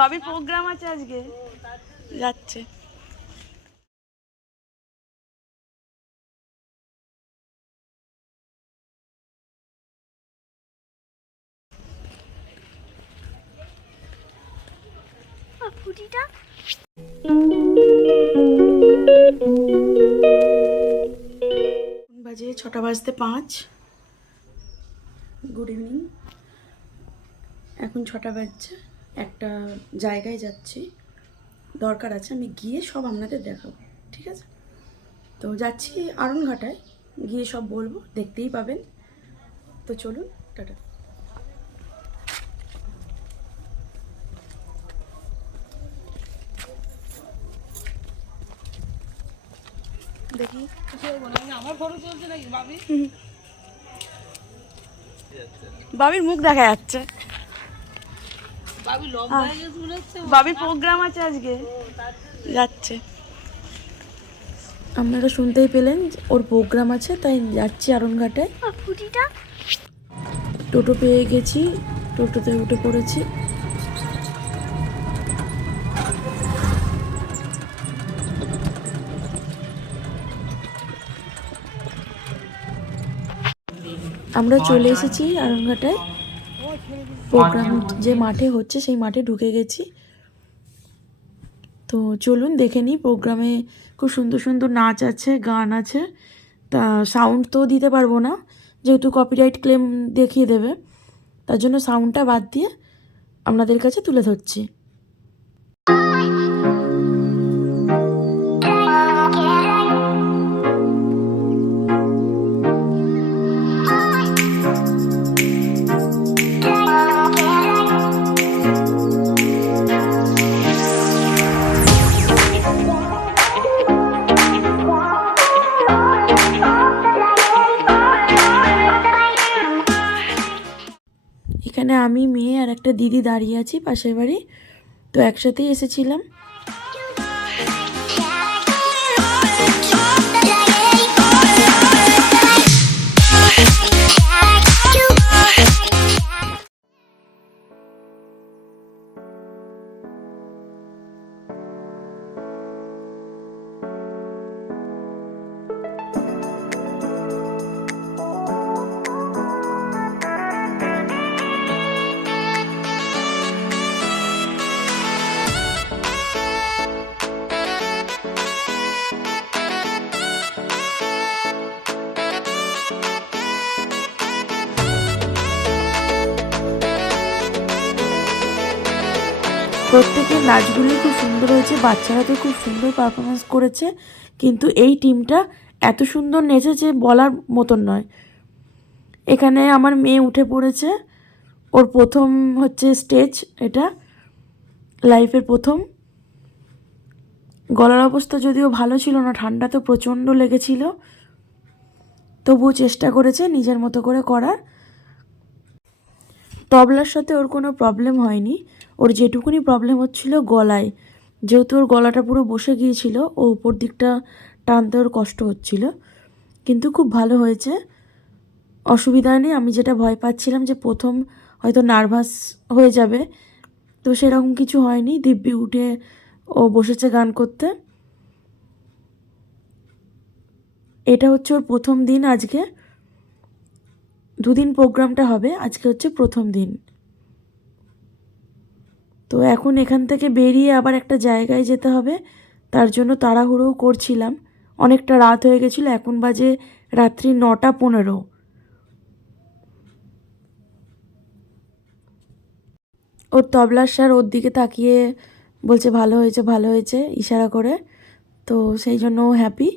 বাবির প্রোগ্রাম আছে আজকে, যাচ্ছে। বাজে 6:05। Good evening. এখন 6টা বাজছে। একটা জায়গায় যাচ্ছি, দরকার আছে, আমি গিয়ে সব আপনাদের দেখাবো, ঠিক আছে? তো যাচ্ছি আরনঘাটায়, গিয়ে সব বলবো, দেখতেই পাবেন। তো চলুন, টাটা। দেখি আমার ফটো চলছে নাকি বাবি? বাবির মুখ দেখা যাচ্ছে। বাবির প্রোগ্রাম আছে আজকে, যাচ্ছে। আপনারা শুনতেই পেলেন, ওর প্রোগ্রাম আছে, তাই যাচ্ছি আরনঘাটে। টোটো পেয়ে গেছি, টোটোতে উঠে পড়েছি। আমরা চলে এসেছি আরনঘাটায়। প্রোগ্রাম যে মাঠে হচ্ছে সেই মাঠে ঢুকে গেছি। তো চলুন দেখে নিই। প্রোগ্রামে খুব সুন্দর সুন্দর নাচ আছে, গান আছে। তা সাউন্ড তো দিতে পারবো না, যেহেতু কপিরাইট ক্লেম দেখিয়ে দেবে, তার জন্য সাউন্ডটা বাদ দিয়ে আপনাদের কাছে তুলে ধরছি। এখানে আমি, মেয়ে আর একটা দিদি দাঁড়িয়ে আছি পাশের বাড়ি। তো একসাথেই এসেছিলাম। প্রত্যেকের নাচগুলি খুব সুন্দর হয়েছে, বাচ্চারা তো খুব সুন্দর পারফরমেন্স করেছে, কিন্তু এই টিমটা এত সুন্দর নেচেছে বলার মতন নয়। এখানে আমার মেয়ে উঠে পড়েছে, ওর প্রথম হচ্ছে স্টেজ, এটা লাইফের প্রথম। গলার অবস্থা যদিও ভালো ছিল না, ঠান্ডা তো প্রচণ্ড লেগেছিল, তবুও চেষ্টা করেছে নিজের মতো করে করার। তবলার সাথে ওর কোনো প্রবলেম হয়নি, ওর যেটুকুনি প্রবলেম হচ্ছিল গলায়, যেহেতু ওর গলাটা পুরো বসে গিয়েছিল, ও উপর দিকটা টানতে ওর কষ্ট হচ্ছিল, কিন্তু খুব ভালো হয়েছে, অসুবিধা নেই। আমি যেটা ভয় পাচ্ছিলাম যে প্রথম হয়তো নার্ভাস হয়ে যাবে, তো সেরকম কিছু হয়নি। দিব্যি উঠে ও বসেছে গান করতে। এটা হচ্ছে ওর প্রথম দিন। আজকে 2 দিন প্রোগ্রামটা হবে, আজকে হচ্ছে প্রথম দিন। তো এখন এখান থেকে বেরিয়ে আবার একটা জায়গায় যেতে হবে, তার জন্য তাড়াহুড়োও করছিলাম। অনেকটা রাত হয়ে গেছিলো, এখন বাজে রাত্রি 9:15। ওর তবলার স্যার ওর দিকে তাকিয়ে বলছে ভালো হয়েছে, ভালো হয়েছে ইশারা করে, তো সেই জন্য ও হ্যাপি।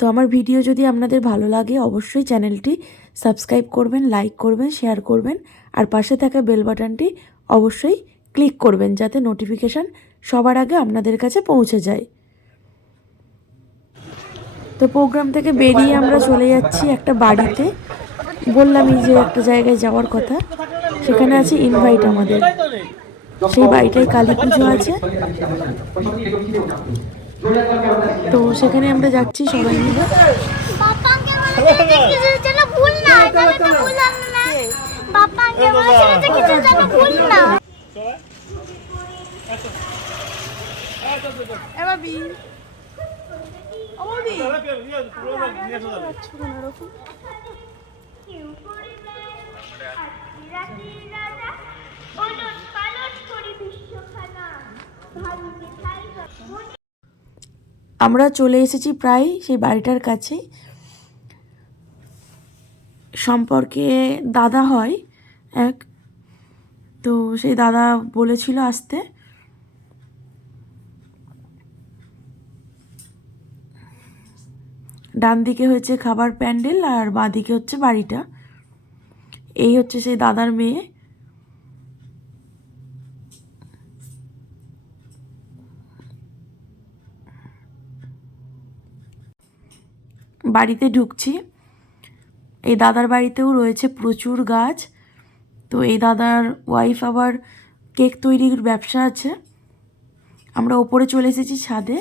তো আমার ভিডিও যদি আপনাদের ভালো লাগে, অবশ্যই চ্যানেলটি সাবস্ক্রাইব করবেন, লাইক করবেন, শেয়ার করবেন, আর পাশে থাকা বেল বাটনটি অবশ্যই ক্লিক করবেন, যাতে নোটিফিকেশান সবার আগে আপনাদের কাছে পৌঁছে যায়। তো প্রোগ্রাম থেকে বেরিয়ে আমরা চলে যাচ্ছি একটা বাড়িতে। বললামই যে একটা জায়গায় যাওয়ার কথা, সেখানে আছে ইনভাইট আমাদের। সেই বাড়িটায় কালী পুজো আছে, তো সেখানে আমরা যাচ্ছি সবাই মিলে। আমরা চলে এসেছি প্রায় সেই বাড়িটার কাছে। সম্পর্কে দাদা হয় এক, তো সেই দাদা বলেছিল আসতে। ডান দিকে হচ্ছে খাবার প্যান্ডেল আর বাঁ দিকে হচ্ছে বাড়িটা। এই হচ্ছে সেই দাদার মেয়ে। বাড়িতে ঢুকছি, এই দাদার বাড়িতেও রয়েছে প্রচুর গাছ। তো এই দাদার ওয়াইফ আবার কেক তৈরির ব্যবসা আছে। আমরা ওপরে চলে এসেছি ছাদে,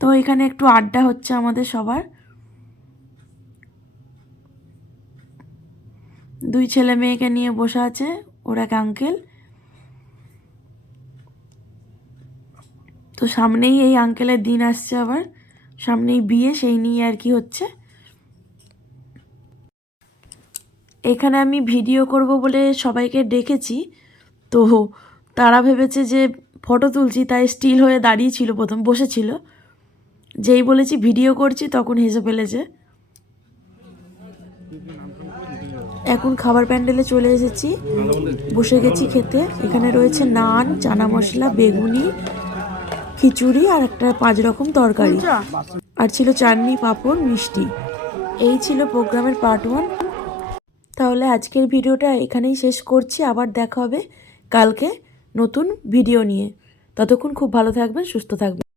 তো এখানে একটু আড্ডা হচ্ছে আমাদের সবার। দুই ছেলে মেয়েকে নিয়ে বসে আছে, ওরা এক আঙ্কেল। তো সামনেই এই আঙ্কেলের দিন আসছে, আবার সামনেই বিয়ে, সেই নিয়ে আর কি হচ্ছে। এখানে আমি ভিডিও করব বলে সবাইকে ডেকেছি, তো তারা ভেবেছে যে ফটো তুলছি, তাই স্টিল হয়ে দাঁড়িয়েছিল, প্রথম বসেছিল। যেই বলেছি ভিডিও করছি তখন হেসে ফেলেছে। এখন খাবার প্যান্ডেলে চলে এসেছি, বসে গেছি খেতে। এখানে রয়েছে নান, চানা মশলা, বেগুনি, খিচুড়ি আর একটা 5 রকম তরকারি, আর ছিল চাটনি, পাঁপড়, মিষ্টি। এই ছিল প্রোগ্রামের পার্ট 1। তাহলে আজকের ভিডিওটা এখানেই শেষ করছি। আবার দেখা হবে কালকে নতুন ভিডিও নিয়ে। ততক্ষণ খুব ভালো থাকবেন, সুস্থ থাকবেন।